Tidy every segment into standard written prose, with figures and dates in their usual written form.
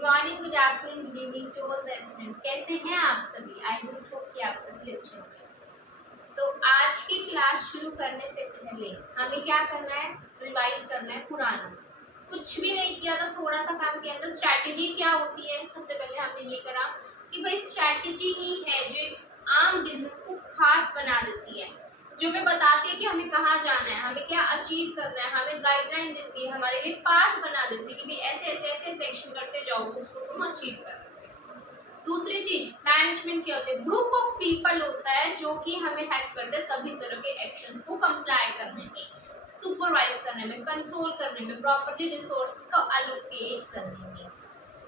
Good morning, good afternoon, good evening to all the students. कैसे हैं आप सभी? आई जस्ट होप कि आप सभी अच्छे होंगे। तो आज की क्लास शुरू करने से पहले हमें क्या करना है? रिवाइज करना है पुराना। कुछ भी नहीं किया था, थोड़ा सा काम किया था। स्ट्रैटेजी क्या होती है? सबसे पहले हमने ये करा कि भाई स्ट्रैटेजी ही है जो आम बिजनेस को खास बना देती है, जो हमें बताती है कि हमें कहाँ जाना है, हमें क्या अचीव करना है, हमें गाइडलाइन देती है, हमारे लिए पाथ बना देती है कि भाई ऐसे ऐसे ऐसे सेक्शन करते जाओ, उसको तुम अचीव कर लोगे। दूसरी चीज मैनेजमेंट क्या होती है? ग्रुप ऑफ पीपल होता है जो कि हमें हेल्प करते हैं सभी तरह के एक्शंस को कंप्लाई करने में, सुपरवाइज करने में, कंट्रोल करने में, प्रॉपर्ली रिसोर्सेज को अलोकेट करने में।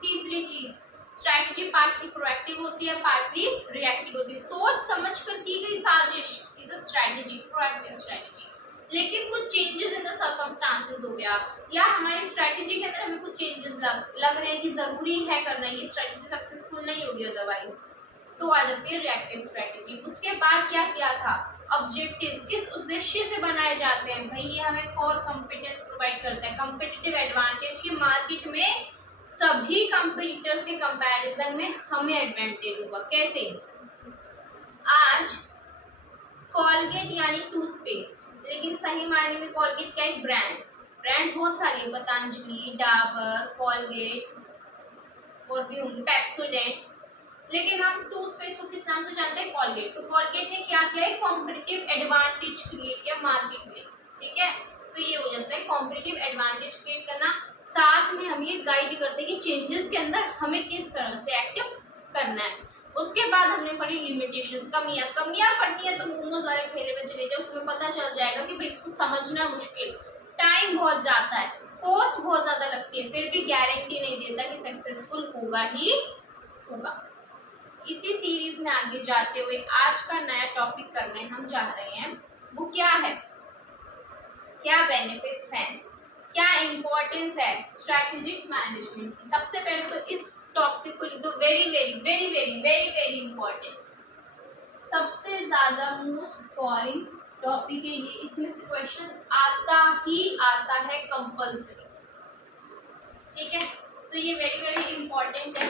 तीसरी चीज स्ट्रैटेजी पार्टली प्रोएक्टिव होती है, पार्टली रिएक्टिव होती है। सोच समझ कर की गई साजिश is a strategy, proactive strategy. लेकिन कुछ चेंजेस इन द सर्कमस्टांसेस हो गया, या हमारी स्ट्रैटेजी के अंदर हमें कुछ चेंजेस लग रहे हैं कि जरूरी है करना, ये स्ट्रैटेजी सक्सेसफुल नहीं होगी अदरवाइज, तो आ जाती है रिएक्टिव स्ट्रैटेजी। उसके बाद क्या किया था? ऑब्जेक्टिव्स किस उद्देश्य से बनाए जाते हैं? भाई ये हमें कोर कॉम्पिटेंस प्रोवाइड करता है, कॉम्पिटिटिव एडवांटेज की मार्केट में सभी कंपटीटर्स के कंपैरिजन में हमें एडवांटेज होगा। कैसे? आज कॉलगेट यानी टूथपेस्ट, लेकिन सही मायने में कॉलगेट क्या है? ब्रांड्स बहुत सारी है, पतंजलि, डाबर, कॉलगेट और भी होंगे, पेप्सोडेंट, लेकिन हम टूथपेस्ट को किस नाम से जानते हैं? कॉलगेट। तो कॉलगेट ने क्या किया है? कॉम्पिटिटिव एडवांटेज क्रिएट किया मार्केट में। ठीक है, तो ये हो जाता है कॉम्पिटिटिव एडवांटेज क्रिएट करना। साथ में हम ये गाइड करते हैं कि चेंजेस के अंदर हमें किस तरह से एक्टिव करना है। उसके बाद हमने पढ़ी लिमिटेशंस, कमियां पढ़नी है तो मोमोज वाले ठेले पे चले जाओ, तुम्हें पता चल जाएगा कि भाई इसको समझना मुश्किल, टाइम बहुत जाता है, कॉस्ट बहुत ज्यादा लगती है, फिर भी गारंटी नहीं देता कि सक्सेसफुल होगा ही होगा। इसी सीरीज में आगे जाते हुए आज का नया टॉपिक करने हम चाह रहे हैं, वो क्या है, क्या बेनिफिट्स हैं, क्या इंपॉर्टेंस है स्ट्रैटेजिक मैनेजमेंट की। सबसे पहले तो इस टॉपिक को लिख दो, very very very very very very important, सबसे ज्यादा मोस्ट स्कोरिंग टॉपिक है ये। इसमें से क्वेश्चंस आता ही आता है कंपल्सरी। ठीक है, तो ये वेरी वेरी इंपॉर्टेंट है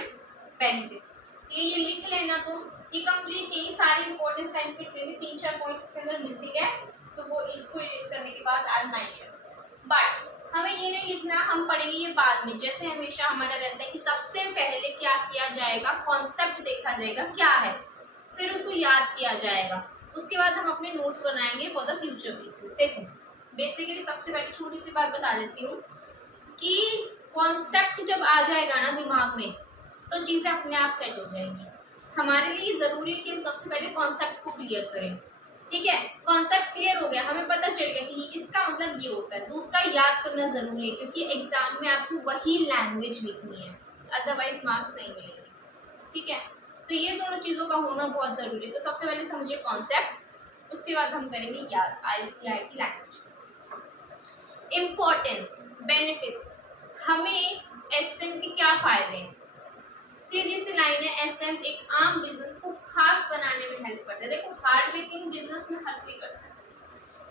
बेनिफिट्स। ये लिख लेना, तो ये कंप्लीट नहीं, सारे इंपॉर्टेंट बेनिफिट्स देंगे, 3-4 पॉइंट्स इसके अंदर मिसिंग है, तो वो इसको इरेज करने के बाद आई मेंशन। बट हमें ये नहीं लिखना, हम पढ़ेंगे ये बाद में। जैसे हमेशा हमारा रहता है कि सबसे पहले क्या किया जाएगा? कॉन्सेप्ट देखा जाएगा क्या है, फिर उसको याद किया जाएगा, उसके बाद हम अपने नोट्स बनाएंगे फॉर द फ्यूचर बेसिस। देखो बेसिकली सबसे पहले छोटी सी बात बता देती हूँ कि कॉन्सेप्ट जब आ जाएगा ना दिमाग में, तो चीज़ें अपने आप सेट हो जाएंगी। हमारे लिए ज़रूरी है कि हम सबसे पहले कॉन्सेप्ट को क्लियर करें। ठीक है, कॉन्सेप्ट क्लियर हो गया, हमें पता चल गया कि इसका मतलब ये होता है। दूसरा, याद करना ज़रूरी है, क्योंकि एग्जाम में आपको वही लैंग्वेज लिखनी है, अदरवाइज मार्क्स नहीं मिलेंगे। ठीक है, तो ये दोनों चीज़ों का होना बहुत ज़रूरी है। तो सबसे पहले समझिए कॉन्सेप्ट, उसके बाद हम करेंगे याद ICI की लैंग्वेज। इम्पोर्टेंस, बेनिफिट्स, हमें SM के क्या फ़ायदे हैं? सीधी सी लाइन है, SM एक आम बिजनेस को खास बनाने में हेल्प करता है। देखो हार्ड वर्किंग बिजनेस में हर कोई करता है,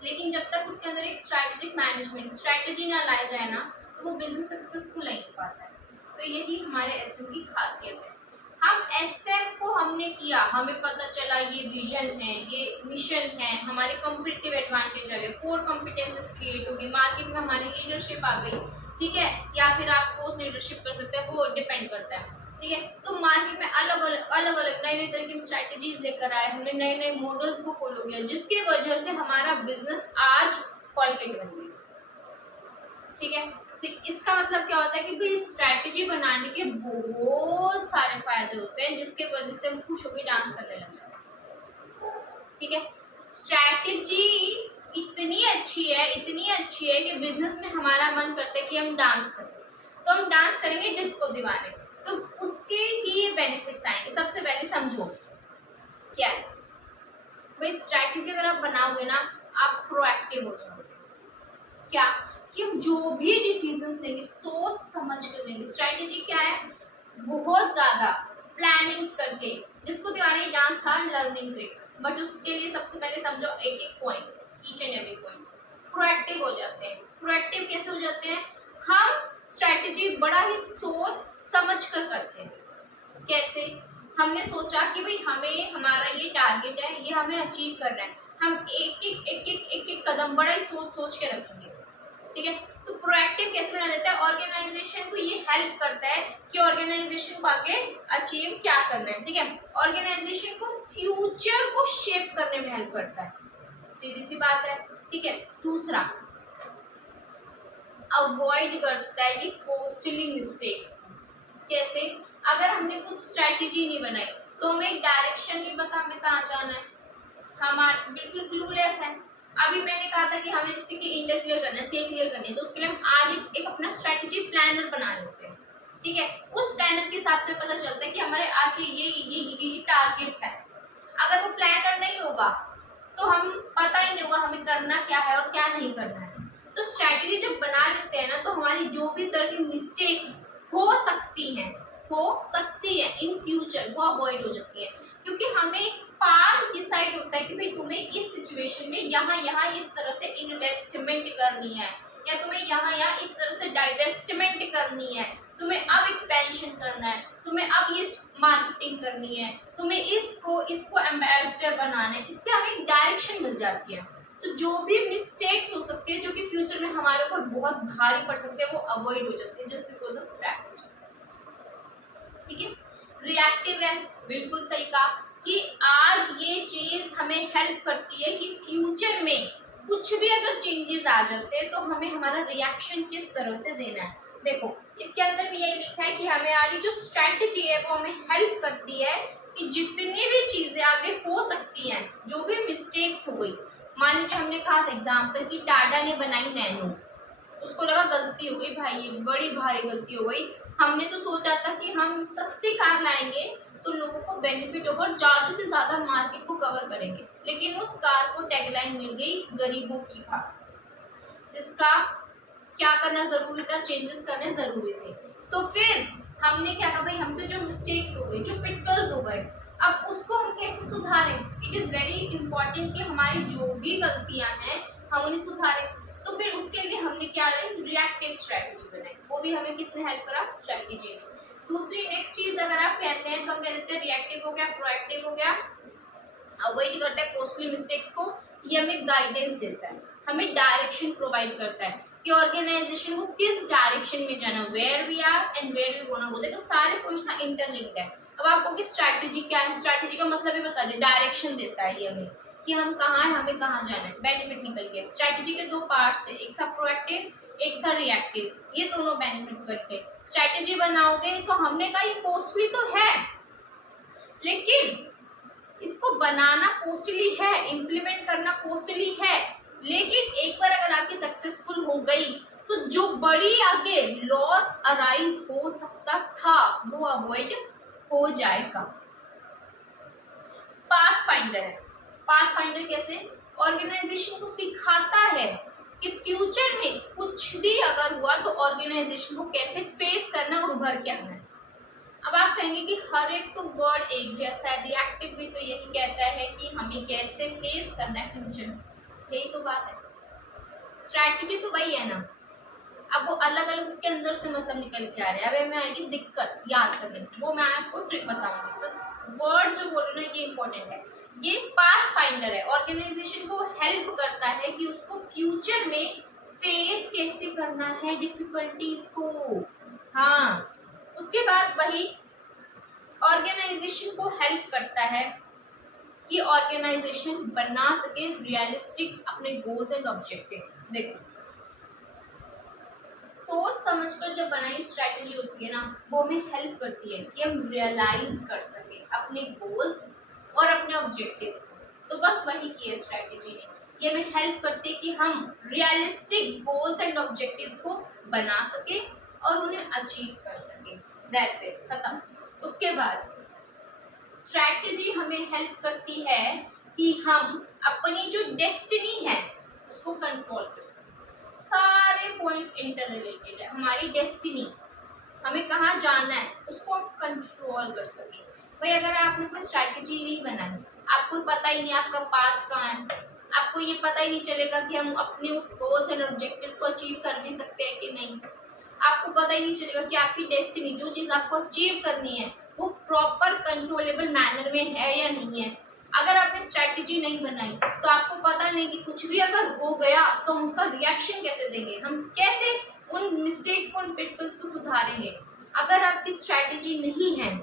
लेकिन जब तक उसके अंदर एक स्ट्रैटेजिक मैनेजमेंट स्ट्रैटेजी ना लाया जाए ना, तो वो बिजनेस सक्सेसफुल नहीं हो पाता है। तो यही हमारे SM की खासियत है। हम SM को हमने किया, हमें पता चला ये विजन है, ये मिशन है, हमारे कॉम्पिटिटिव एडवांटेज आ गए, कोर कॉम्पिटेंसेस क्रिएट हो गई, मार्केट में हमारी लीडरशिप आ गई। ठीक है, या फिर आप पोस्ट लीडरशिप कर सकते हैं, वो डिपेंड करता है। ठीक है, तो मार्केट में अलग अलग नए नए तरह की स्ट्रैटेजीज लेकर आए, हमने नए नए मॉडल्स को फॉलो किया, जिसकी वजह से हमारा बिजनेस आज कॉलगेट बन गई। ठीक है, तो इसका मतलब क्या होता है कि भाई स्ट्रैटेजी बनाने के बहुत सारे फायदे होते हैं, जिसके वजह से हम खुश होकर डांस करने लग जाते हैं। ठीक है, स्ट्रैटेजी इतनी अच्छी है कि बिजनेस में हमारा मन करता है कि हम डांस करें, तो हम डांस करेंगे डिस्को दीवाने, तो उसके ही बेनिफिट्स आएंगे। सबसे पहले समझो क्या है भाई स्ट्रैटेजी। अगर आप बनाओगे ना, आप प्रोएक्टिव हो जाओगे। क्या कि हम जो भी डिसीजंस लेंगे सोच समझ कर लेंगे। स्ट्रैटेजी क्या है? बहुत ज्यादा प्लानिंग्स करके, जिसको दीवाने डांस था लर्निंग ट्रिक, बट उसके लिए सबसे पहले समझो एक एक point, each and every point. Proactive हो जाते हैं। प्रोएक्टिव कैसे हो जाते हैं? हम स्ट्रैटेजी बड़ा ही सोच समझ कर करते हैं। कैसे? हमने सोचा कि भाई हमें हमारा ये टारगेट है, ये हमें अचीव करना है, हम एक एक कदम बड़ा ही सोच सोच के रखेंगे। ठीक है, तो प्रोएक्टिव कैसे बना देता है? ऑर्गेनाइजेशन को ये हेल्प करता है कि ऑर्गेनाइजेशन को आगे अचीव क्या करना है। ठीक है, ऑर्गेनाइजेशन को फ्यूचर को शेप करने में हेल्प करता है, सीधी सी बात है। ठीक है, दूसरा अवॉइड करता है ये कॉस्टली मिस्टेक्स। कैसे? अगर हमने कुछ स्ट्रैटेजी नहीं बनाई तो हमें एक डायरेक्शन नहीं पता हमें कहाँ जाना है, हम बिल्कुल क्लूलेस है। अभी मैंने कहा था कि हमें जैसे कि इंटर क्लियर करना है, सी क्लियर करनी है, तो उसके लिए हम आज एक अपना स्ट्रैटेजी प्लानर बना लेते हैं। ठीक है, उस प्लानर के हिसाब से पता चलता है कि हमारे आज ये टारगेट्स है। अगर वो प्लानर नहीं होगा तो हम पता ही नहीं होगा हमें करना क्या है और क्या नहीं करना है। तो स्ट्रैटेजी जब बना लेते हैं ना, तो हमारी जो भी तरह की मिस्टेक्स हो सकती हैं इन फ्यूचर, वो अवॉइड हो सकती है। क्योंकि हमें पाथ डिसाइड होता है कि भाई तुम्हें इस सिचुएशन में यहाँ इस तरह से इन्वेस्टमेंट करनी है, या तुम्हें यहाँ इस तरह से डाइवेस्टमेंट करनी है, तुम्हें अब एक्सपेंशन करना है, तुम्हें अब ये मार्केटिंग करनी है, तुम्हें इसको एम्बेसडर बनाना है। इससे हमें डायरेक्शन मिल जाती है। तो जो भी मिस्टेक्स हो सकती है जो कि फ्यूचर में हमारे ऊपर बहुत भारी पड़ सकते हैं, वो अवॉइड हो जाते हैं जस्ट बिकॉज ऑफ स्ट्रैटेजी। ठीक है, रिएक्टिव है, बिल्कुल सही कहा कि आज ये चीज हमें हेल्प करती है कि फ्यूचर में कुछ भी अगर चेंजेस आ जाते हैं तो हमें हमारा रिएक्शन किस तरह से देना है। देखो, इसके अंदर भी यही लिखा है कि हमें हमारी जो स्ट्रैटेजी है वो हमें हेल्प करती है कि जितनी भी चीजें आगे हो सकती हैं, जो भी मिस्टेक्स हो गई, मान लीजिए हमने कहा था एग्जाम्पल कि टाटा ने बनाई नैनो, उसको लगा गलती हो गई भाई, ये बड़ी भारी गलती हो गई, हमने तो सोचा था कि हम सस्ती कार लाएंगे तो लोगों को बेनिफिट होगा और ज़्यादा से ज़्यादा मार्केट को कवर करेंगे, लेकिन उस कार को टैगलाइन मिल गई गरीबों की कार, जिसका क्या करना ज़रूरी था, चेंजेस करने ज़रूरी थे। तो फिर हमने क्या कहा, भाई हमसे जो मिस्टेक्स हो गई, जो पिटफॉल्स हो गए, अब उसको हम कैसे सुधारें। इट इज़ वेरी इंपॉर्टेंट कि हमारी जो भी गलतियां हैं हम उन्हें सुधारें। तो फिर उसके लिए हमने क्या रिएक्टिव स्ट्रैटेजी बनाई, वो भी हमें किसने हेल्प करा, स्ट्रैटेजी ने। दूसरी नेक्स्ट चीज अगर आप कहते हैं तो हम कह देते हैं रिएक्टिव हो गया, प्रोएक्टिव हो गया, अवॉइड करता है कॉस्टली मिस्टेक्स को, ये हमें गाइडेंस देता है, हमें डायरेक्शन प्रोवाइड करता है कि ऑर्गेनाइजेशन को किस डायरेक्शन में जाना, where we are and where we want to go. देखो सारे पॉइंट्स ना इंटरलिंक्ड है। अब आपको कि स्ट्रैटेजी क्या है, स्ट्रैटेजी का मतलब ही बता दे, डायरेक्शन देता है ये हमें कि हम कहाँ हैं, हमें कहाँ जाना है, बेनिफिट निकल गया। स्ट्रैटेजी के दो पार्ट्स थे, एक था प्रोएक्टिव, एक था रिएक्टिव, ये दोनों बेनिफिट्स बन गए। स्ट्रैटेजी बनाओगे तो हमने कहा ये कॉस्टली तो है, लेकिन इसको बनाना कॉस्टली है, इम्प्लीमेंट करना कॉस्टली है, लेकिन एक बार अगर आपकी सक्सेसफुल हो गई तो जो बड़ी आगे लॉस अराइज हो सकता था वो अवॉइड हो जाएगा। पाथ फाइंडर है, पाथ फाइंडर कैसे, ऑर्गेनाइजेशन को सिखाता है कि फ्यूचर में कुछ भी अगर हुआ तो ऑर्गेनाइजेशन को कैसे फेस करना और उभर के आना है। अब आप कहेंगे कि हर एक तो वर्ड एक जैसा है, रिएक्टिव भी तो यही कहता है कि हमें कैसे फेस करना है फ्यूचर में, यही तो बात है। स्ट्रैटेजी तो वही है ना, अब वो अलग अलग उसके अंदर से मतलब निकल के आ रहे हैं। अब हमें आएगी दिक्कत याद करने, वो मैं आपको ट्रिक बताऊंगी। तो वर्ड जो बोल रहे ना ये इंपॉर्टेंट है। ये पाथ फाइंडर है, ऑर्गेनाइजेशन को हेल्प करता है कि उसको फ्यूचर में फेस कैसे करना है डिफिकल्टीज को। हाँ, उसके बाद वही ऑर्गेनाइजेशन को हेल्प करता है कि ऑर्गेनाइजेशन बना सके रियलिस्टिक्स अपने गोल्स एंड ऑब्जेक्टिव। देखो, सोच समझकर जब बनाई स्ट्रैटेजी होती है ना, वो हमें हेल्प करती है कि हम रियलाइज कर सके अपने गोल्स और अपने ऑब्जेक्टिव्स को। तो बस वही की है स्ट्रैटेजी ने, ये हमें हेल्प करती है कि हम रियलिस्टिक गोल्स एंड ऑब्जेक्टिव्स को बना सके और उन्हें अचीव कर सके। दैट्स इट, खत्म। उसके बाद स्ट्रैटेजी हमें हेल्प करती है कि हम अपनी जो डेस्टिनी है उसको कंट्रोल कर सकें। सारे पॉइंट्स इंटर रिलेटेड है। हमारी डेस्टिनी, हमें कहाँ जाना है, उसको हम कंट्रोल कर सकें। भाई अगर आपने कोई स्ट्रैटेजी नहीं बनाई, आपको पता ही नहीं आपका पाथ कहाँ है, आपको ये पता ही नहीं चलेगा कि हम अपने उस गोल्स एंड ऑब्जेक्टिव्स को अचीव कर भी सकते हैं कि नहीं। आपको पता ही नहीं चलेगा कि आपकी डेस्टिनी, जो चीज़ आपको अचीव करनी है, वो प्रॉपर कंट्रोलेबल मैनर में है या नहीं है। अगर आपने स्ट्रैटेजी नहीं बनाई तो आपको पता नहीं कि कुछ भी अगर हो गया तो हम उसका रिएक्शन कैसे देंगे, हम कैसे उन मिस्टेक्स को, उन पिटफॉल्स को सुधारेंगे। अगर आपकी स्ट्रैटेजी नहीं है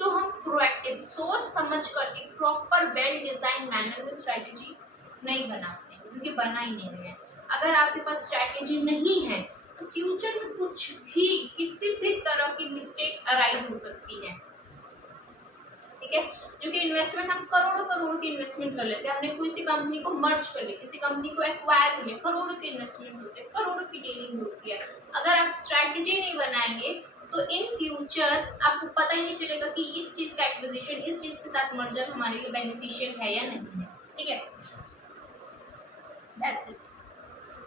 तो हम प्रोएक्टिव, सोच समझ कर एक प्रॉपर वेल डिजाइन मैनर में स्ट्रैटेजी नहीं बनाते, क्योंकि बना ही नहीं है। अगर आपके पास स्ट्रैटेजी नहीं है तो फ्यूचर में कुछ भी, किसी भी तरह की मिस्टेक्स अराइज हो सकती है। ठीक है, क्योंकि इन्वेस्टमेंट हम करोड़ों करोड़ों की इन्वेस्टमेंट कर लेते हैं, हमने किसी कंपनी को मर्ज कर लिया, किसी कंपनी को एक्वायर कर लिया, करोड़ों के इन्वेस्टमेंट्स होते हैं, करोड़ों की डीलिंग्स होती है। अगर आप स्ट्रैटेजी नहीं बनाएंगे तो इन फ्यूचर आपको पता ही नहीं चलेगा कि इस चीज का एक्विजिशन, इस चीज के साथ मर्जर हमारे लिए बेनिफिशियल है या नहीं है। ठीक है, that's it.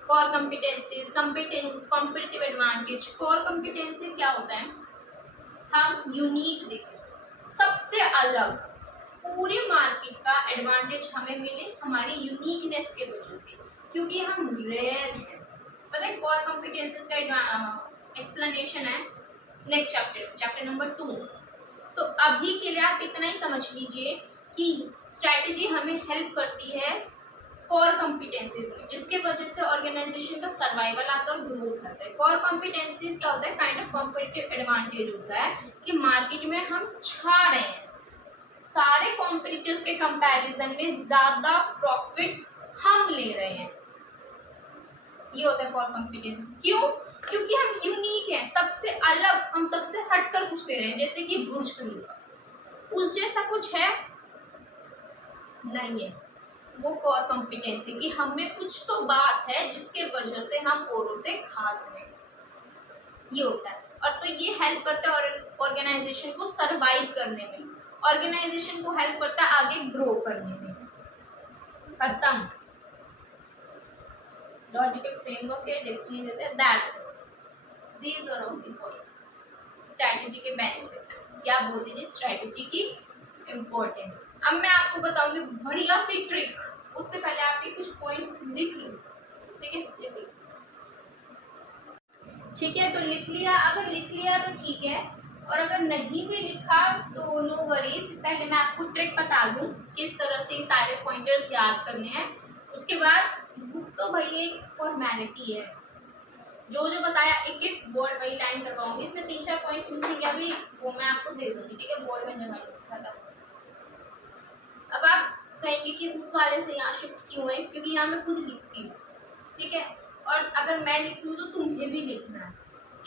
Core competencies, competitive advantage. Core competency क्या होता है, हम यूनिक दिखें, सबसे अलग, पूरी मार्केट का एडवांटेज हमें मिले हमारी यूनिकनेस के वजह से, क्योंकि हम रेयर हैं। पता है, कोर कॉम्पिटेंसीज का एक्सप्लेनेशन है नेक्स्ट चैप्टर, चैप्टर नंबर 2। तो अभी के लिए आप इतना ही समझ लीजिए कि स्ट्रैटेजी हमें हेल्प करती है कोर कॉम्पिटेंसीज में, जिसके वजह से ऑर्गेनाइजेशन का सर्वाइवल आता है और ग्रोथ आता है। कोर कॉम्पिटेंसीज क्या होता है, काइंड ऑफ कॉम्पिटिटिव एडवांटेज होता है कि मार्केट में हम छा रहे हैं, सारे कॉम्पिटिटर्स के कंपैरिजन में ज्यादा प्रॉफिट हम ले रहे हैं। ये होता है कोर कॉम्पिटेंसीज। क्यों? क्योंकि हम यूनिक हैं, सबसे अलग, हम सबसे हटकर कुछ दे रहे हैं। जैसे कि बुर्ज खलीफा, उस जैसा कुछ है नहीं है, वो कोर कॉम्पिटेंसी की हम में कुछ तो बात है जिसके वजह से हम औरों से खास हैं, ये होता है। और तो ये हेल्प करता है ऑर्गेनाइजेशन को सरवाइव करने में, ऑर्गेनाइजेशन को हेल्प करता है आगे ग्रो करने में। खत्म। लॉजिकल फ्रेमवर्क या डेस्टिनी देते हैं, that's these are all the points. Strategy के बेनिफिट्स या बोल दीजिए स्ट्रैटेजी की इम्पोर्टेंस। अब मैं आपको बताऊंगी बढ़िया सी ट्रिक, उससे पहले आप ये कुछ पॉइंट्स लिख लो। ठीक है, लिख लो। ठीक है, तो लिख लिया, अगर लिख लिया तो ठीक है, और अगर नहीं भी लिखा तो नो वरीज। पहले मैं आपको ट्रिक बता दूं किस तरह से सारे पॉइंटर्स याद करने हैं। उसके बाद बुक तो भाई एक फॉर्मेलिटी है, जो जो बताया एक एक बोर्ड वही लाइन करवाऊंगी। इसमें 3-4 पॉइंट्स मिसिंग है अभी, वो मैं आपको दे दूंगी। ठीक है, बोर्ड में जगह लिखा था। अब आप कहेंगे कि उस वाले से यहाँ शिफ्ट क्यों है, क्योंकि यहाँ मैं खुद लिखती हूँ। ठीक है, और अगर मैं लिख लूँ तो तुम्हें भी लिखना है,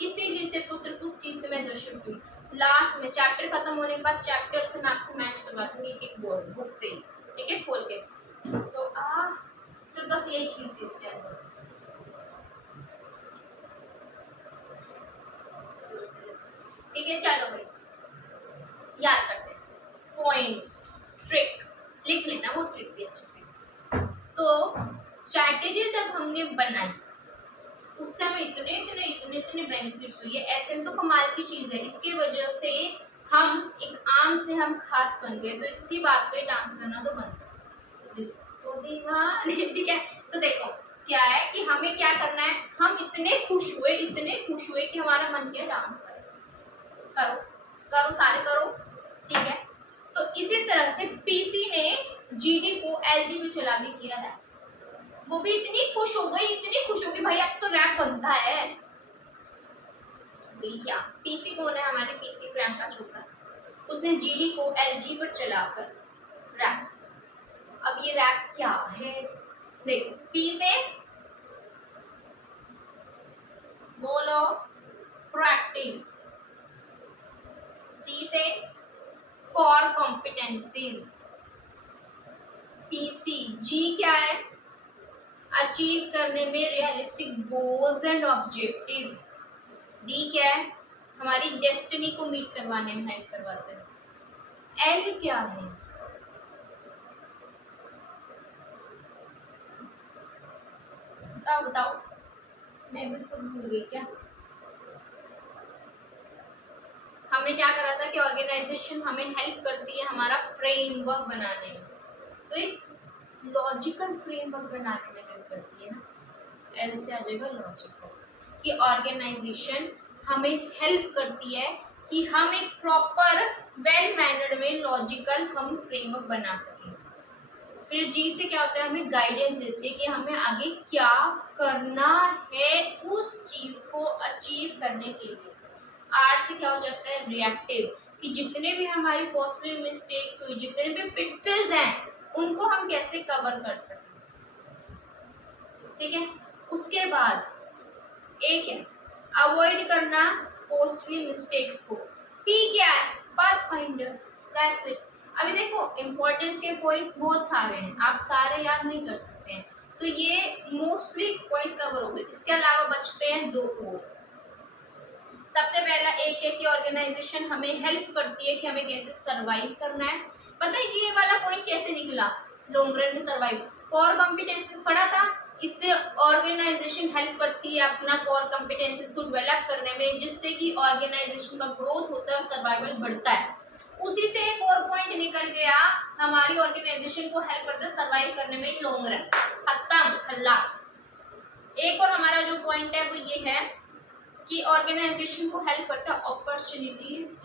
इसीलिए सिर्फ और सिर्फ उस चीज़ से मैं शिफ्ट हुई। लास्ट में चैप्टर खत्म होने के बाद चैप्टर से मैं आपको मैच करवा दूंगी एक एक बोर्ड बुक से ही। ठीक है, खोल के। तो बस यही चीज़ थी इसके अंदर। ठीक है, चलो भाई याद करते हैं पॉइंट्स, ट्रिक लिख लेना, वो ट्रिक भी अच्छे से। तो स्ट्रैटेजी जब हमने बनाई उससे हमें इतने इतने इतने इतने बेनिफिट्स हुई है। ऐसे तो कमाल की चीज़ है, इसके वजह से हम एक आम से हम खास बन गए। तो इसी बात पे डांस करना तो बनता है। ठीक है, तो देखो क्या है कि हमें क्या करना है, हम इतने खुश हुए कि हमारा मन किया डांस करें। करो करो, सारे करो। ठीक है, तो इसी तरह से पीसी ने जीडी को एलजी में चला के किया था, वो भी इतनी खुश हो गई भाई अब तो रैप बनता है। क्या पीसी कौन है, हमारे पीसी प्रियंका चोपड़ा, उसने जीडी को एलजी पर चलाकर रैप। अब ये रैप क्या है, देखो, पी से बोलो प्रोएक्टिव, सी से कोर कॉम्पिटेंसीज, पीसी, जी क्या है, अचीव करने में realistic goals and objectives, D क्या है, हमारी डेस्टिनी को मीट करवाने में हेल्प करवाते हैं, एल क्या है, बताओ मैं भी खुद भूल गई क्या। हमें क्या करा था कि ऑर्गेनाइजेशन हमें हेल्प करती है हमारा फ्रेमवर्क बनाने में, तो एक लॉजिकल फ्रेमवर्क बनाने में हेल्प करती है ना, एल से आ जाएगा लॉजिकल, कि ऑर्गेनाइजेशन हमें हेल्प करती है कि हम एक प्रॉपर वेल मैनर्ड में लॉजिकल हम फ्रेमवर्क बना सकें। फिर जी से क्या होता है, हमें गाइडेंस देती है कि हमें आगे क्या करना है उस चीज को अचीव करने के लिए। आर से क्या हो जाता है, रिएक्टिव, कि जितने भी हमारी कॉस्टली मिस्टेक्स हुई, जितने भी पिटफॉल्स हैं, उनको हम कैसे कवर कर सकें। ठीक है। उसके बाद एक है अवॉइड करना कॉस्टली मिस्टेक्स को। पी क्या है, पाथ फाइंडर, दैट्स इट। अभी देखो इंपॉर्टेंस के पॉइंट्स बहुत सारे हैं, आप सारे याद नहीं कर सकते हैं, तो ये मोस्टली पॉइंट्स कवर हो गए। इसके अलावा बचते हैं दो और। सबसे पहला एक है कि ऑर्गेनाइजेशन हमें हेल्प करती है कि हमें कैसे सरवाइव करना है। पता है ये वाला पॉइंट कैसे निकला, लॉन्ग रन में सरवाइव, कोर कॉम्पिटेंसीज पढ़ा था। इससे ऑर्गेनाइजेशन हेल्प करती है अपना कोर कॉम्पिटेंसीज को डेवलप करने में, जिससे कि ऑर्गेनाइजेशन का ग्रोथ होता है और सर्वाइवल बढ़ता है। उसी से एक और पॉइंट निकल गया, हमारी ऑर्गेनाइजेशन को हेल्प करता है सर्वाइव करने में लॉन्ग रन। खत्म, खल्लास। एक और हमारा जो पॉइंट है वो ये है कि ऑर्गेनाइजेशन को हेल्प करता है अपॉर्चुनिटीज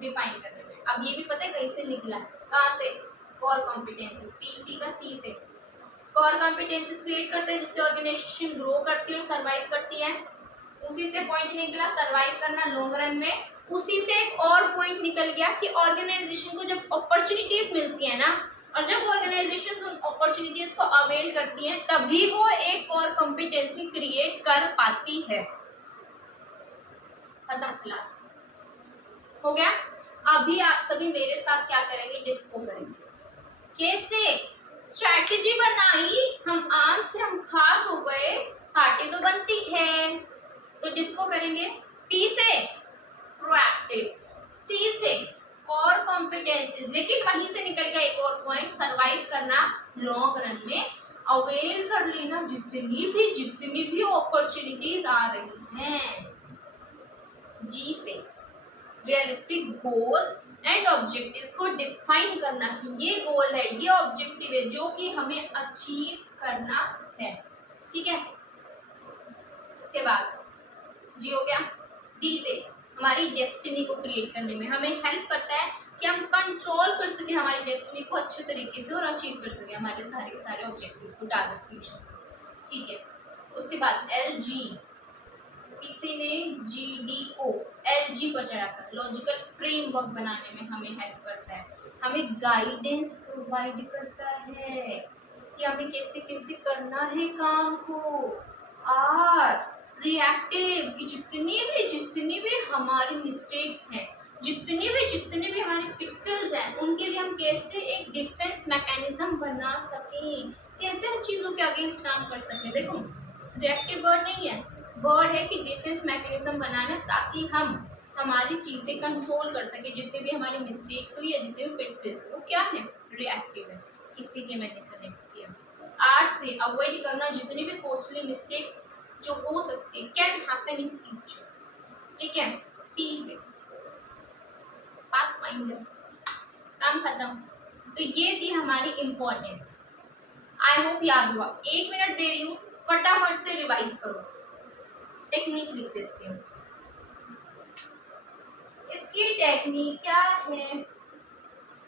डिफाइन करने में। अब ये भी पता है कहीं से निकला है, कहाँ से, कोर कॉम्पिटेंसीज, पीसी का सी से। कोर कॉम्पिटेंसीज क्रिएट करते हैं जिससे ऑर्गेनाइजेशन ग्रो करती है और सर्वाइव करती है। उसी से पॉइंट निकला सर्वाइव करना लॉन्ग रन में। उसी से एक और पॉइंट निकल गया कि ऑर्गेनाइजेशन को जब अपॉर्चुनिटीज मिलती है ना, और जब ऑर्गेनाइजेशन उन अपॉर्चुनिटीज को अवेल करती है, तभी वो एक कोर कॉम्पिटेंसी क्रिएट कर पाती है। खत्म, क्लास हो गया। अभी आप सभी मेरे साथ क्या करेंगे, डिस्को करेंगे। कैसे, स्ट्रैटेजी बनाई, हम आम से हम खास हो गए, पार्टी तो बनती है, तो डिस्को करेंगे। पी से प्रोएक्टिव, सी से कोर कॉम्पिटेंसीज, लेकिन वहीं से निकल गया एक और पॉइंट, सरवाइव करना लॉन्ग रन में, अवेल कर लेना जितनी भी अपॉर्चुनिटीज आ रही हैं। जी से रियलिस्टिक गोल्स एंड ऑब्जेक्टिव्स को डिफाइन करना कि ये गोल है, ये ऑब्जेक्टिव है जो कि हमें अचीव करना है। ठीक है। उसके बाद जी हो गया। डी से हमारी डेस्टिनी को क्रिएट करने में हमें हेल्प करता है कि हम कंट्रोल कर सके हमारी डेस्टिनी को अच्छे तरीके से और अचीव कर सके हमारे सारे के सारे ऑब्जेक्टिव्स को, टारगेट्स, मिशंस को। ठीक है। उसके बाद एल जी, पीसी ने जी डी को एल जी पर चढ़ाकर लॉजिकल फ्रेमवर्क बनाने में हमें हेल्प करता है, हमें गाइडेंस प्रोवाइड करता है कि हमें कैसे कैसे करना है काम को। आर रिएक्टिव, कि जितनी भी हमारी मिस्टेक्स हैं, जितने भी हमारे पिटफॉल्स हैं, उनके लिए हम कैसे एक डिफेंस मैकेनिज्म बना सकें, कैसे उन चीज़ों के अगेंस्ट काम कर सकें। देखो रिएक्टिव वर्ड नहीं है, वर्ड है कि डिफेंस मैकेनिज्म बनाना, ताकि हम हमारी चीज़ें कंट्रोल कर सके, जितने भी हमारी मिस्टेक्स हुई या जितने भी पिटफॉल्स, वो क्या है, रिएक्टिव है, इसीलिए मैंने कनेक्ट किया। आर से अवॉइड करना जितनी भी कॉस्टली मिस्टेक्स जो हो सकती है, कैन हैपन इन फ्यूचर। ठीक है। पी से पाथ फाइंडर, काम खत्म। तो ये थी हमारी इंपॉर्टेंस। आई होप याद हुआ। 1 मिनट दे रही हूँ, फटाफट से रिवाइज करो। टेक्निक लिख देती हूँ। इसकी टेक्निक क्या है,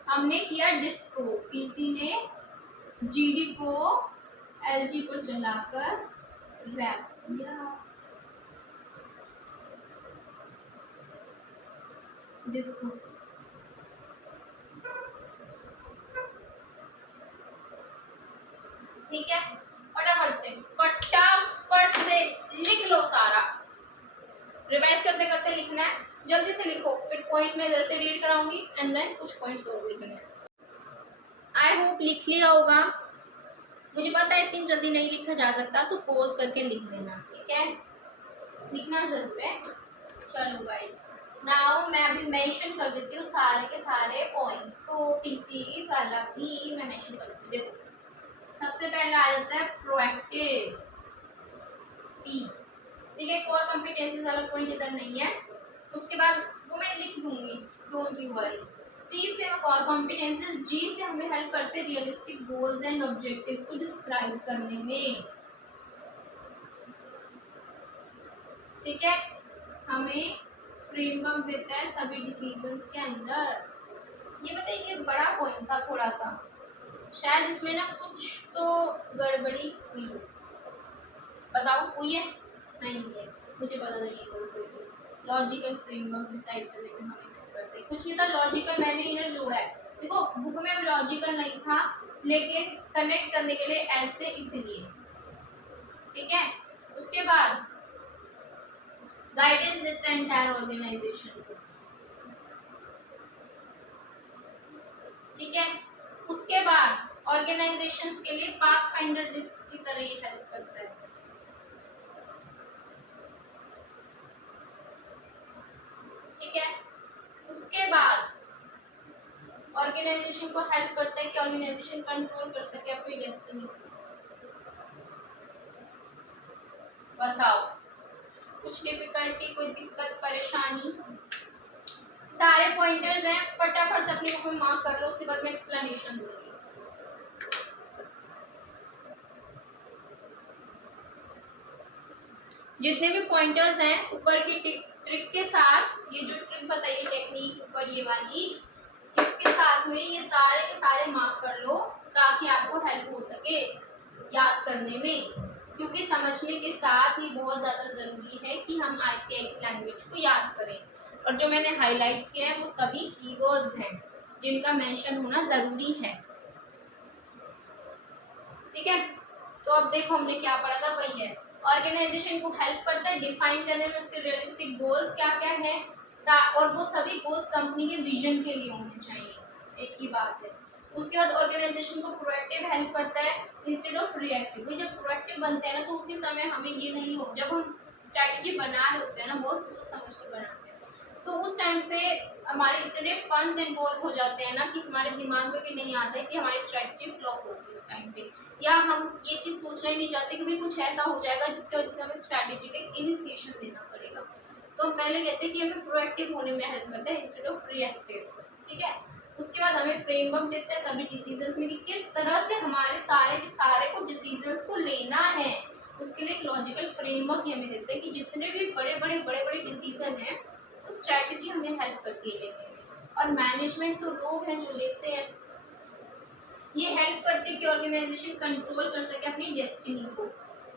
हमने किया डिस्को, पीसी ने जीडी को एलजी पर चलाकर रैप किया। डिस्को ठीक है। फटाफट से लिख लो सारा, रिवाइज करते करते लिखना है, जल्दी से लिखो, फिर पॉइंट्स में इधर से रीड कराऊंगी एंड देन कुछ पॉइंट्स और लिखने हैं। आई होप लिख लिया होगा, मुझे पता है इतनी जल्दी नहीं लिखा जा सकता, तो पॉज करके लिख लेना। ठीक है, लिखना जरूर है। चलो गाइस, नाउ मैं अभी मेंशन कर देती हूँ सारे के सारे पॉइंट्स को, पीसी वाला भी मैं मेंशन कर देती हूँ। देखो सबसे पहला आ जाता है प्रोएक्टिव, पी। ठीक है, कोर कॉम्पिटेंसीज वाला पॉइंट इधर नहीं है, उसके बाद वो मैं लिख दूंगी, डोंट यू वरी। सी से कोर कॉम्पिटेंसीज, जी से हमें हेल्प करते हैं रियलिस्टिक गोल्स एंड ऑब्जेक्टिव्स को डिस्क्राइब करने में। ठीक है, हमें फ्रेमवर्क देता है सभी डिसीजंस के अंदर। ये बताइए, ये बड़ा पॉइंट था थोड़ा सा, शायद इसमें ना कुछ तो गड़बड़ी हुई हो। बताओ हुई है? नहीं है, मुझे पता था ये गड़बड़ी हुई। लॉजिकल फ्रेमवर्क डिसाइड करने में हमें हेल्प करते हैं। कुछ नहीं था लॉजिकल, मैंने इधर जोड़ा है। देखो बुक में भी लॉजिकल नहीं था, लेकिन कनेक्ट करने के लिए एल से इसलिए, ठीक है। उसके बाद गाइडेंस देता है एंटायर ऑर्गेनाइजेशन को, ठीक है। उसके बाद ऑर्गेनाइजेशंस के लिए पाथ फाइंडर की तरह ये हेल्प करता है, ठीक है। उसके बाद ऑर्गेनाइजेशन को हेल्प करता है कि ऑर्गेनाइजेशन कंट्रोल कर सके अपनी डेस्टिनी को। बताओ कुछ डिफिकल्टी, कोई दिक्कत परेशानी? सारे पॉइंटर्स हैं, फटाफट से अपने को मार्क कर लो, उसके बाद मैं एक्सप्लेनेशन दूंगी। जितने भी पॉइंटर्स हैं ऊपर की ट्रिक के साथ, ये जो ट्रिक बताइए टेक्निक ऊपर ये वाली, इसके साथ में ये सारे के सारे मार्क कर लो ताकि आपको हेल्प हो सके याद करने में, क्योंकि समझने के साथ ही बहुत ज़्यादा ज़रूरी है कि हम ICI की लैंग्वेज को याद करें। और जो मैंने हाईलाइट किया है वो सभी कीवर्ड्स हैं जिनका मेंशन होना ज़रूरी है, ठीक है। तो अब देखो हमने क्या पढ़ा था, वही है। ऑर्गेनाइजेशन को हेल्प करता है डिफाइन करने में उसके रियलिस्टिक गोल्स क्या क्या है, और वो सभी गोल्स कंपनी के विजन के लिए होने चाहिए, एक ही बात है। उसके बाद ऑर्गेनाइजेशन को प्रोएक्टिव हेल्प करता है इंस्टेड ऑफ रिएक्टिव। जब प्रोएक्टिव बनते हैं ना तो उसी समय हमें ये नहीं हो, जब हम स्ट्रैटेजी बना रहे होते हैं ना, बहुत सोच समझ कर बनाते हैं, तो उस टाइम पे हमारे इतने फंड्स इन्वॉल्व हो जाते हैं ना कि हमारे दिमाग में भी नहीं आता है कि हमारी स्ट्रैटेजी फ्लॉप होगी उस टाइम पे, या हम ये चीज़ सोचना ही नहीं चाहते कि भाई कुछ ऐसा हो जाएगा जिसकी वजह से हमें स्ट्रैटेजी का इनिशिएशन देना पड़ेगा। तो हम पहले कहते हैं कि हमें प्रोएक्टिव होने में हेल्प करता है इंस्टेड ऑफ रिएक्टिव, ठीक है। उसके बाद हमें फ्रेमवर्क देता है सभी डिसीजंस में कि किस तरह से हमारे सारे के सारे को डिसीजंस को लेना है, उसके लिए एक लॉजिकल फ्रेमवर्क हमें देता है कि जितने भी बड़े बड़े डिसीजन हैं तो स्ट्रैटेजी हमें हेल्प करती है लेने में। और मैनेजमेंट तो लोग हैं जो लेते हैं, ये हेल्प करते हैं कि ऑर्गेनाइजेशन कंट्रोल कर सके अपनी डेस्टिनी को,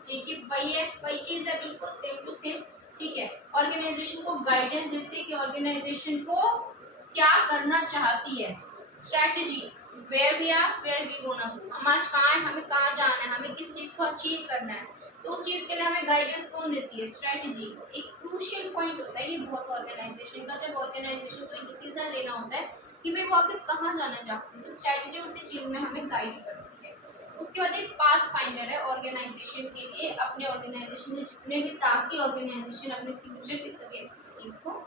ठीक है। वही है, वही चीज़ है, बिल्कुल सेम टू सेम, ठीक है। ऑर्गेनाइजेशन को गाइडेंस देते हैं कि ऑर्गेनाइजेशन को क्या करना चाहती है, strategy, where we are, where we gonna go, हम आज कहाँ हैं, हमें कहाँ जाना है, हमें किस चीज़ को अचीव करना है, तो उस चीज़ के लिए हमें गाइडेंस कौन देती है, स्ट्रैटेजी। एक क्रूशियल पॉइंट होता है ये बहुत ऑर्गेनाइजेशन का, जब ऑर्गेनाइजेशन को एक डिसीजन लेना होता है कि भाई वो आखिर कहाँ जाना चाहते हैं, तो स्ट्रैटेजी उसी चीज़ में हमें गाइड करती है। उसके बाद एक पाथ फाइंडर है ऑर्गेनाइजेशन के लिए, अपने ऑर्गेनाइजेशन में जितने भी, ताकि ऑर्गेनाइजेशन अपने फ्यूचर की सभी एक्टिविटीज को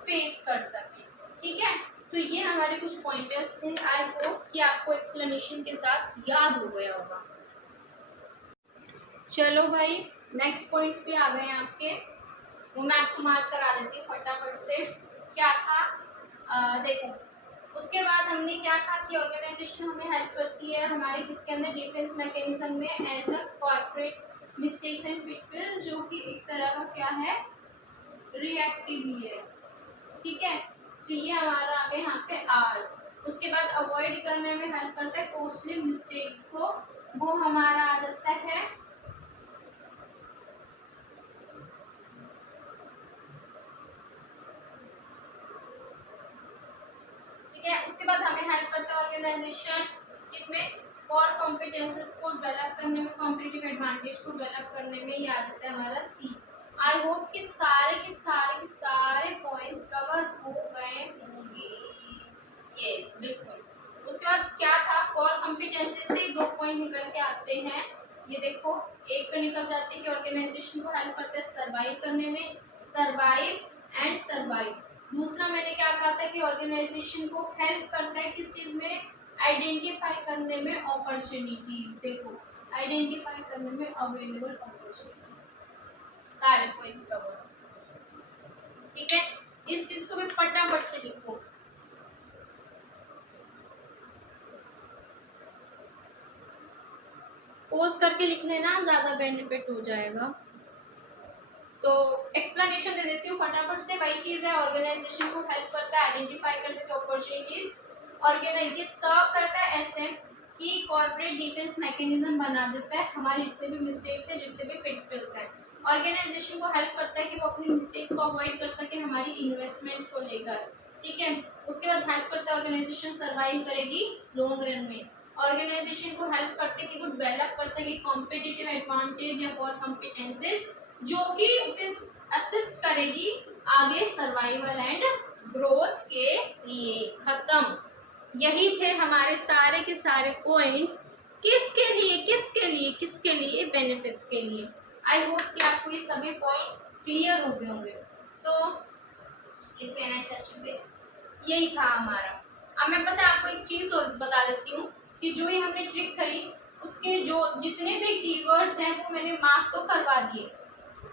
फेस कर सके, ठीक है। तो ये हमारे कुछ पॉइंटर्स थे, आई होप कि आपको एक्सप्लेनेशन के साथ याद हो गया होगा। चलो भाई नेक्स्ट पॉइंट्स भी आ गए हैं आपके, वो मैं आपको मार्क करा देती हूँ फटाफट से। क्या था, देखो उसके बाद हमने क्या था कि ऑर्गेनाइजेशन हमें हेल्प करती है हमारे किसके अंदर, डिफेंस मैकेनिज्म में, as a corporate mistakes and pitfalls, जो कि एक तरह का क्या है, रिएक्टिव ही है, ठीक है। तो ये हमारा आ गया यहाँ पे आर। उसके बाद अवॉइड करने में हेल्प करता है कॉस्टली मिस्टेक्स को, वो हमारा आ जाता है उसके बाद हमें हेल्प करता है ऑर्गेनाइजेशन इसमें कोर कॉम्पिटेंसेस को डेवलप करने में, कॉम्पिटिटिव एडवांटेज को डेवलप करने में, ये आ जाता है हमारा सी। आई होप कि सारे पॉइंट्स कवर हो गए होंगे, यस बिल्कुल। उसके बाद क्या था, कोर कॉम्पिटेंसेस से दो पॉइंट निकल के आते हैं, ये देखो एक तो निकल जाती है कि ऑर्गेनाइजेशन को हेल्प करते हैं सर्वाइव करने में, सर्वाइव एंड सर्वाइव। दूसरा मैंने क्या कहा था कि ऑर्गेनाइजेशन को हेल्प करता है किस चीज़ में, आइडेंटिफाई करने में अपॉर्चुनिटीज, देखो आइडेंटिफाई करने में अवेलेबल अपॉर्चुनिटीज, सारे पॉइंट्स कवर, ठीक है। इस चीज को भी फटाफट से लिखो, पोज करके लिख लेना, ज्यादा बेनिफिट हो जाएगा। तो एक्सप्लेनेशन दे देती हूँ फटाफट से। वही चीज़ है, ऑर्गेनाइजेशन को हेल्प करता है आइडेंटिफाई करने के अपॉर्चुनिटीज। ऑर्गेनाइजेशन सर्व करता है एसएम की कॉर्पोरेट डिफेंस मैकेनिज्म बना देता है हमारे जितने भी मिस्टेक्स है, जितने भी पिटफॉल्स हैं। ऑर्गेनाइजेशन को हेल्प करता है कि वो अपनी मिस्टेक को अवॉइड कर सके हमारी इन्वेस्टमेंट्स को लेकर, ठीक है। उसके बाद हेल्प करता है ऑर्गेनाइजेशन सर्वाइव करेगी लॉन्ग रन में। ऑर्गेनाइजेशन को हेल्प करते कि वो डेवलप कर सके कॉम्पिटिटिव एडवांटेज या और कॉम्पिटेंसेस जो कि उसे असिस्ट करेगी आगे सर्वाइवल एंड ग्रोथ के लिए। खत्म। यही थे हमारे सारे के सारे पॉइंट्स। किसके लिए किसके लिए किसके लिए? बेनिफिट्स के लिए। आई होप कि आपको ये सभी पॉइंट क्लियर हो गए होंगे। तो ये कहना है अच्छे से, यही था हमारा। अब मैं पता आपको एक चीज और बता देती हूँ कि जो ये हमने ट्रिक करी उसके जो जितने भी कीवर्ड्स हैं वो मैंने मार्क तो करवा दिए।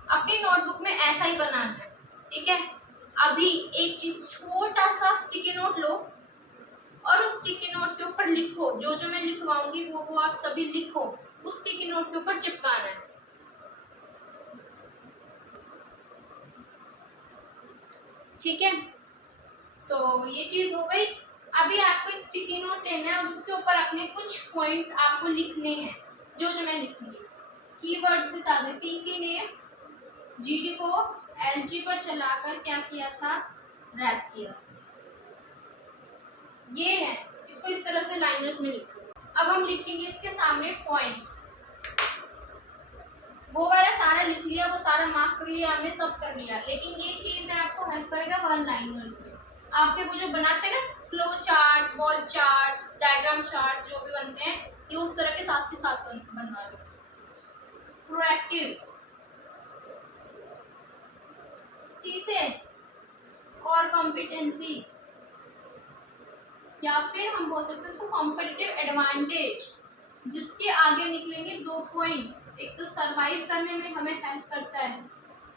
अपनी नोटबुक में ऐसा ही बनाना है, ठीक है। अभी एक चीज छोटा सा स्टिकी नोट लो और उस स्टिकी नोट के ऊपर लिखो, जो जो मैं लिखवाऊंगी वो आप सभी लिखो, उस स्टिकी नोट के ऊपर चिपकाना है, ठीक है। तो ये चीज हो गई। अभी आपको एक स्टिकी नोट लेना है, उसके ऊपर अपने कुछ पॉइंट्स आपको लिखने हैं, जो जो मैं लिखूंगी कीवर्ड्स के साथ में। पीसी ने जीडी को एलजी पर चलाकर क्या किया था? रैप किया। ये है, इसको इस तरह से लाइनर्स में लिखो। अब हम लिखेंगे इसके सामने पॉइंट्स। वो वाला सारा लिख लिया, वो सारा मार्क कर लिया हमने, सब कर लिया, लेकिन ये चीज है आपको हेल्प करेगा वन लाइनर्स में। आपके वो जो बनाते हैं ना flow chart, ball charts, diagram charts जो भी बनते हैं, ये उस तरह के साथ बनवा लो। प्रोएक्टिव, सी से और कॉम्पिटेंसी, या फिर हम बोल सकते हैं उसको कॉम्पिटिटिव एडवांटेज, जिसके आगे निकलेंगे दो पॉइंट्स। एक तो सरवाइव करने में हमें हेल्प करता है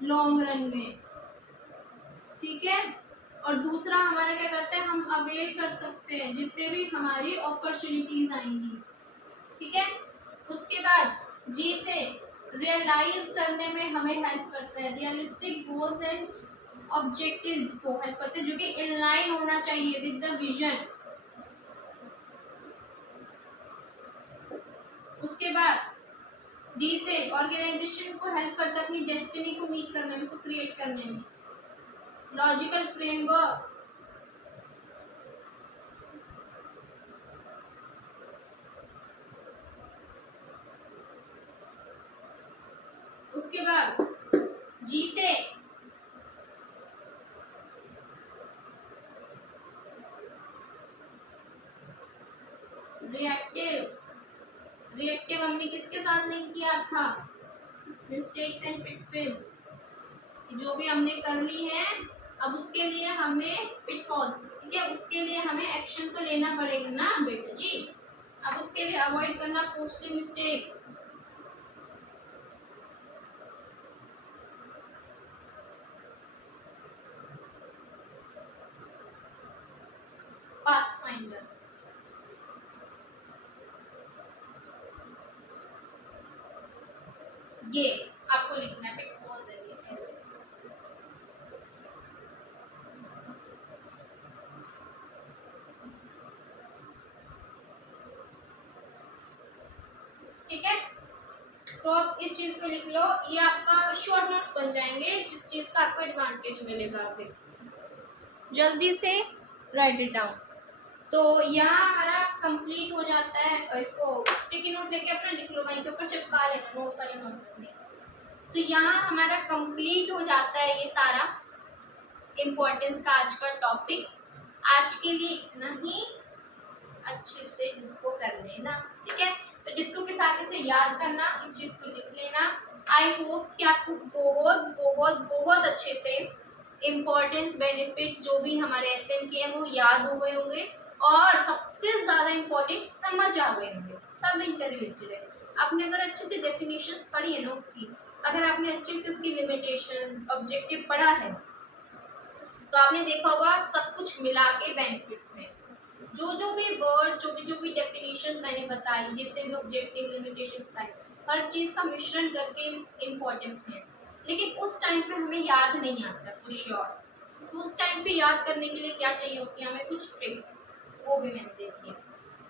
लॉन्ग रन में, ठीक है, और दूसरा हमारा क्या करता है, हम अवेल कर सकते हैं जितने भी हमारी अपॉर्चुनिटीज आएंगी, ठीक है। उसके बाद जी से रियलाइज करने में हमें हेल्प करता है, रियलिस्टिक गोल्स एंड ऑब्जेक्टिव्स को हेल्प करते हैं, जो कि इनलाइन होना चाहिए विद द विजन। उसके बाद डी से ऑर्गेनाइजेशन को हेल्प करता है अपनी डेस्टिनी को मीट करने में, उसको क्रिएट करने में। लॉजिकल फ्रेमवर्क, उसके बाद जी से रिएक्टिव, रिएक्टिव हमने किसके साथ लिंक किया था? मिस्टेक्स एंड पिटफॉल्स, जो भी हमने कर ली है अब उसके लिए हमें पिटफॉल्स, ठीक है, उसके लिए हमें एक्शन तो लेना पड़ेगा ना बेटा जी। अब उसके लिए अवॉइड करना कॉस्टली मिस्टेक्स। पाथफाइंडर, ये आपको लिखना है पिटफॉल्स एंड एरर्स, ठीक है। तो आप इस चीज को लिख लो, ये आपका शॉर्ट नोट्स बन जाएंगे, जिस चीज का आपको एडवांटेज मिलेगा आगे। जल्दी से राइट इट डाउन। तो यहाँ हमारा कंप्लीट हो जाता है। इसको स्टिकी नोट लेके अपना लिख लो, वहीं के ऊपर चिपका लेना नोट्स वाले नोट में। तो यहाँ हमारा कंप्लीट हो जाता है ये सारा इम्पोर्टेंस का आज का टॉपिक। आज के लिए इतना ही, अच्छे से डिस्को कर लेना, ठीक है। तो डिस्को के साथ इसे याद करना, इस चीज को लिख लेना। आई होप कि आपको बहुत बहुत बहुत अच्छे से इम्पोर्टेंस बेनिफिट्स जो भी हमारे एसएम के हैं वो याद हो गए होंगे, और सबसे ज़्यादा इम्पोर्टेंट समझ आ गए होंगे, सब इंटररिलेटेड है। आपने अगर अच्छे से डेफिनेशंस पढ़ी है ना उसकी, अगर आपने अच्छे से उसकी लिमिटेशंस ऑब्जेक्टिव पढ़ा है, तो आपने देखा होगा सब कुछ मिला के बेनिफिट्स में जो भी वर्ड, जो भी डेफिनेशंस मैंने बताई, जितने भी ऑब्जेक्टिव लिमिटेशन बताई, हर चीज़ का मिश्रण करके इम्पोर्टेंस में। लेकिन उस टाइम पे हमें याद नहीं आता फॉर श्योर। उस टाइम पे याद करने के लिए क्या चाहिए होती है हमें, कुछ ट्रिक्स, वो भी मैंने दे दी है।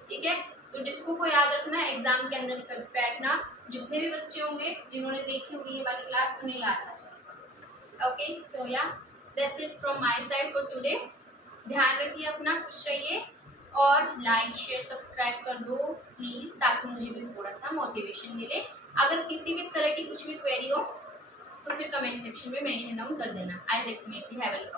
ठीक है, तो डिस्को को याद रखना है, एग्जाम के अंदर कर बैठना, जितने भी बच्चे होंगे जिन्होंने देखी होगी ये वाली क्लास उन्हें याद आ जाएगा। ओके, सो या that's it from my side for today. ध्यान रखिए अपना, खुश रहिए और लाइक शेयर सब्सक्राइब कर दो प्लीज़, ताकि मुझे भी थोड़ा सा मोटिवेशन मिले। अगर किसी भी तरह की कुछ भी क्वेरी हो तो फिर कमेंट सेक्शन में मेंशन डाउन कर देना। I definitely have a look